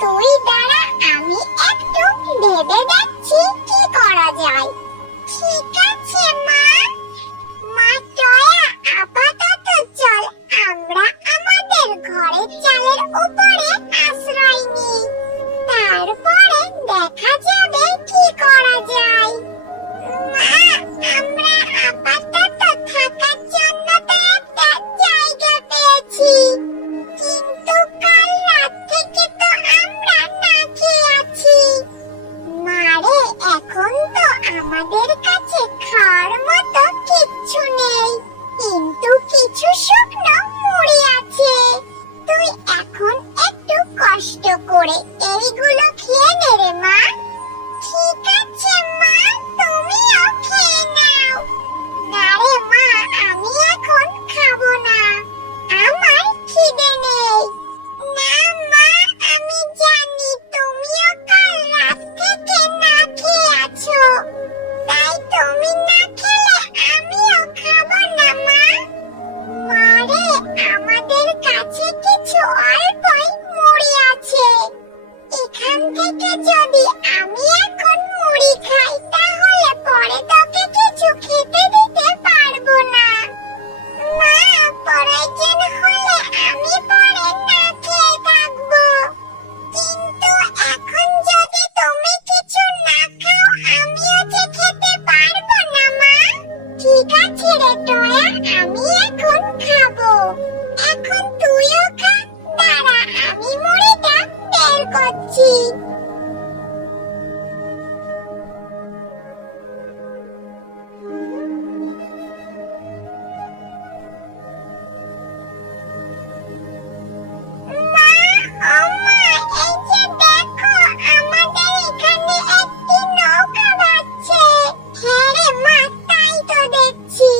তুই দাঁড়া, আমি একটু ভেবে দেখছি কি করা যায়। ঠিক আছে মা। মা টয়া, আপাতত চল আমরা আমাদের ঘরের চালের উপরে আশ্রয় নিই, তারপরে দেখা যাবে কি করা যায়। মা, আমরা আপাতত থাকার জন্য তো একটা জায়গা পেয়েছি, কিন্তু কাল রাত থেকে তো আমরা না খেয়ে আছি। মারে, এখন তো আমাদের কাছে খাওয়ার মতো কিচ্ছু নেই, কিন্তু কিছু শুকনো মুড়ি আছে। তুই এখন একটু কষ্ট করে এইগুলো খেয়ে নে রে মা। ঠিক আছে মা, তুমিও খেয়ে নাও। না রে মা, আমি এখন খাবো না, আমার খিদে নেই। না মা, আমি জানি তুমিও কাল রাত থেকে না খেয়ে আছো, তাই তুমি না খেলে আমিও খাবো না মা। মারে, আমাদের কাছে কিছু অল্পই মুড়ি আছে, এখান থেকে যদি আমি এখন মুড়ি খাই তাহলে পরে তোকে কিছু খেতে দিতে পারবো না। মা, প্রয়োজন হলে আমি পরে না খেয়ে থাকবো, কিন্তু এখন যদি তুমি কিছু না খাও আমিও যে খেতে পারবো না মা। ঠিক আছে রে টয়া, আমি এখন খাবো। এখন তুইও খা, দাঁড়া আমি মুড়িটা বের করছি। মা, ও মা, এই যে দেখো, আমাদের এখানে একটি নৌকা ভাসছে। হ্যাঁ রে মা, তাই তো দেখছি।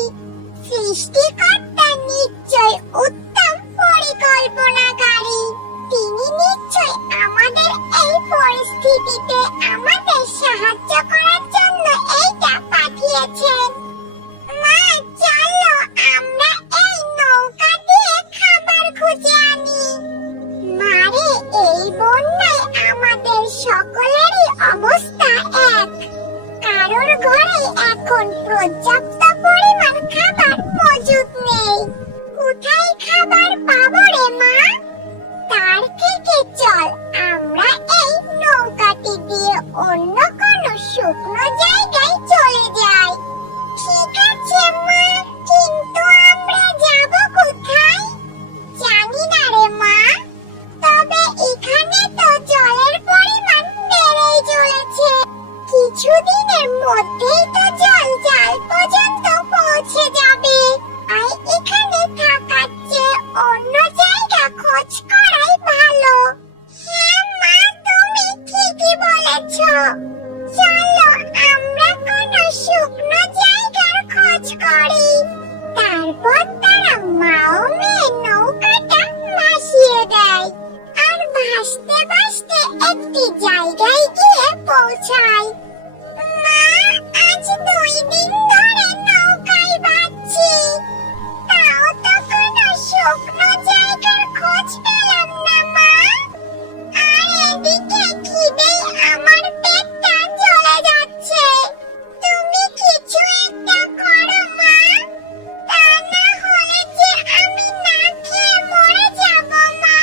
সৃষ্টিকর্তা নিশ্চয় উত্তম পরিকল্পনাকারী, তিনি নিশ্চয় আমাদের এই পরিস্থিতিতে আমাদের সাহায্য করার জন্য এইটা পাঠিয়েছেন। মা, চলো আমরা এই নৌকা দিয়ে খাবার খুঁজে আনি। মারে, এই বন্যায় আমাদের সকলেরই অবস্থা এক, কারোর ঘরে এখন পর্যাপ্ত পরিমাণ খাবার মজুদ নেই। কোথায় খাবার পাবো রে মা? তার থেকে চল আমরা এই নৌকাটি দিয়ে অন্য কোনো শুকনো জায়গায় চলে যাই। ঠিক আছে মা, কিন্তু আমরা যাব কোথায় জানি না রে মা। তবে এখানে তো জলের পরিমাণ বেড়েই চলেছে, কিছুদিনের মধ্যেই তো জল জাল পর্যন্ত পৌঁছে যাবে। আর এখানে থাকার চেয়ে অন্য জায়গা খোঁজ করাই ভালো। হ্যাঁ মা, তুমি ঠিকই বলেছ। চলো আমরা কোনো শুকনো জায়গার খোঁজ করি। তারপর তারা মা ও মেয়ে নৌকাটা ভাসিয়ে দেয়, আর ভাসতে ভাসতে একটি জায়গায় গিয়ে পৌঁছায়। মা, আজ 2 দিন ধরে নৌকায় ভাসছি, তাও তো কোনো শুকনো জায়গার খোঁজ পেলাম না মা। আর এদিকে খিদেয় আমার পেটটা জ্বলে যাচ্ছে। তুমি কিছু একটা করো মা, তা না হলে যে আমি না খেয়ে মরে যাব মা।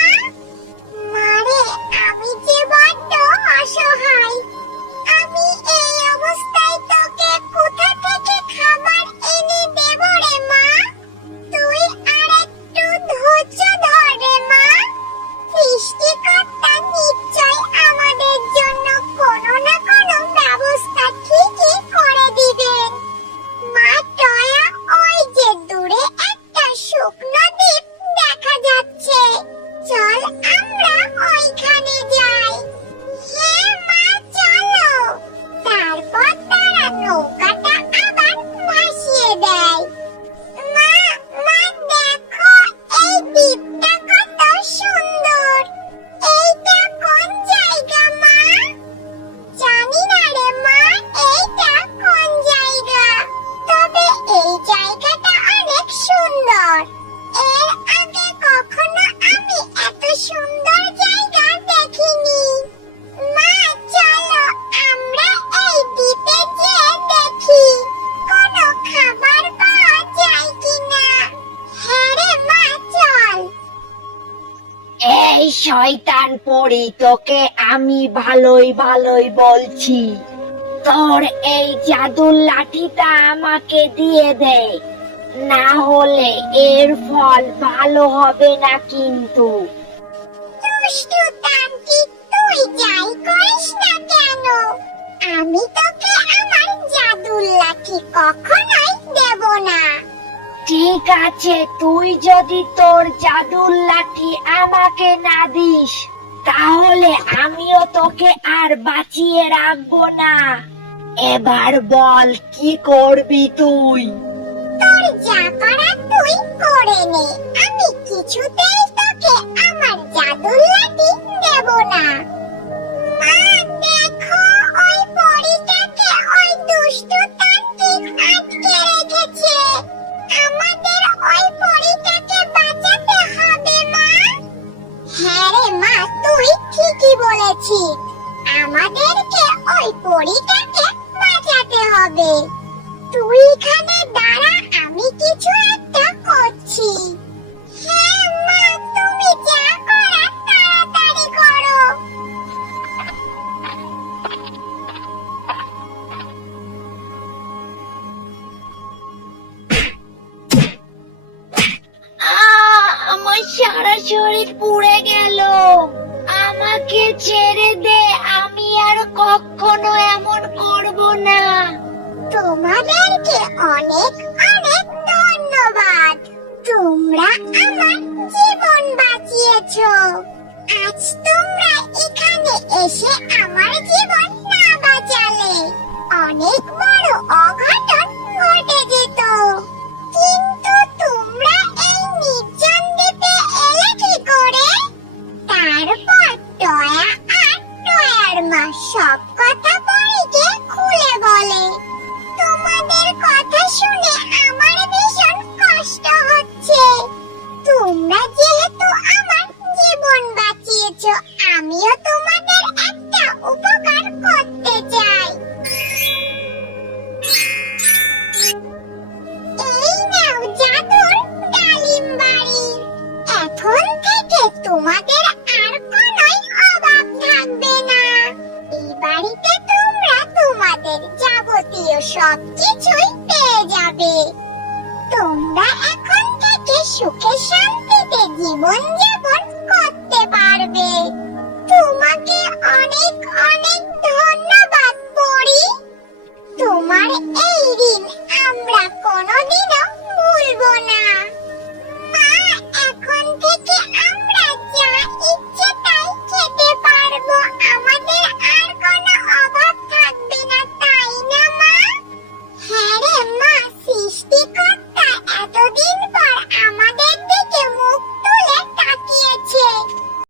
মারে, আমি যে বড্ড অসহায়, আমি এই অবস্থায় তোকে কোথা থেকে খাবার এনে দেব রে মা? তুই আরেকটু ধৈর্য ধর রে মা। সৃষ্টিকর্তা নিশ্চয় আমাদের জন্য কোনো না কোনো ব্যবস্থা ঠিকই করে দিবেন। মা টয়া, ওই যে দূরে একটা শুকনো দ্বীপ দেখা যাচ্ছে, চল আমরা ওইখানে যাই। হ্যাঁ মা, চলো। তারপর তারা নৌকাটা আবার ভাসিয়ে দেয়। মা, মা দেখো, এই দ্বীপটা কত সুন্দর। এইটা কোন জায়গা মা? জানি না রে মা, এইটা কোন জায়গা, তবে এই জায়গাটা অনেক সুন্দর। এর আগে কখনো আমি এত সুন্দর জায়গা এই শয়তান পরী, তোকে আমি ভালোই ভালোই বলছি, তোর এই জাদুর লাঠিটা আমাকে দিয়ে দে, না হলে এর ফল ভালো হবে না কিন্তু। দুষ্টু তান্ত্রিক, তুই যাই করিস না কেন, আমি তোকে আমার জাদুর লাঠি কখনোই দেব না। ঠিক আছে, তুই যদি তোর জাদুর লাঠি আমাকে না দিস, তাহলে আমিও তোকে আর বাঁচিয়ে রাখবো না। এবার বল, কি করবি তুই? তোর যা করার তুই করে নে, আমি কিছুতেই তোকে আমার জাদুর লাঠি দেব না। মা দেখো, ওই পরীটাকে ওই দুষ্টু তান্ত্রিক আটকে রেখেছে, আমাদের ওই পরীটাকে বাঁচাতে হবে মা। হ্যাঁ রে মা, তুই ঠিকই বলেছিস, আমাদেরকে ওই পরীটাকে বাঁচাতে হবে। তুই এখানে দাঁড়া, আমি কিছু একটা করছি। হ্যাঁ মা, তুমি যা করার তাড়াতাড়ি করো। আমার সারা শরীর পুড়ে গেল, আমাকে ছেড়ে দে, আমি আর কখনো এমন করব না। তোমাদেরকে অনেক অনেক ধন্যবাদ, তোমরা আমার জীবন বাঁচিয়েছো। আজ তোমরা এখানে এসে আমার জীবন না বাঁচালে অনেক বড় অঘটন ঘটে যেত। কিন্তু তোমরা এই নির্জন দ্বীপে এলে কি করে? তারপর টয়া আর টয়ার মা সব কথা পরীকে খুলে বলে। তোমাদের কথা শুনে আমার ভীষণ কষ্ট হচ্ছে। তোমরা যেহেতু আমার জীবন বাঁচিয়েছো, আমিও তোমাদের একটা উপকার করতে চাই। এই নাও জাদুর ডালিম বাড়ি, এখন থেকে তোমাদের আর কোনোই অভাব থাকবে না। এই বাড়িতে তোমরা তোমাদের যাবতীয় সবকিছুই পেয়ে যাবে। তোমরা এখন থেকে সুখে শান্তিতে জীবন যাপন করতে পারবে। তোমাকে অনেক অনেক ধন্যবাদ পরি, তোমার এই ঋণ আমরা কোনোদিনও ভুলবো না। মা, এখন থেকে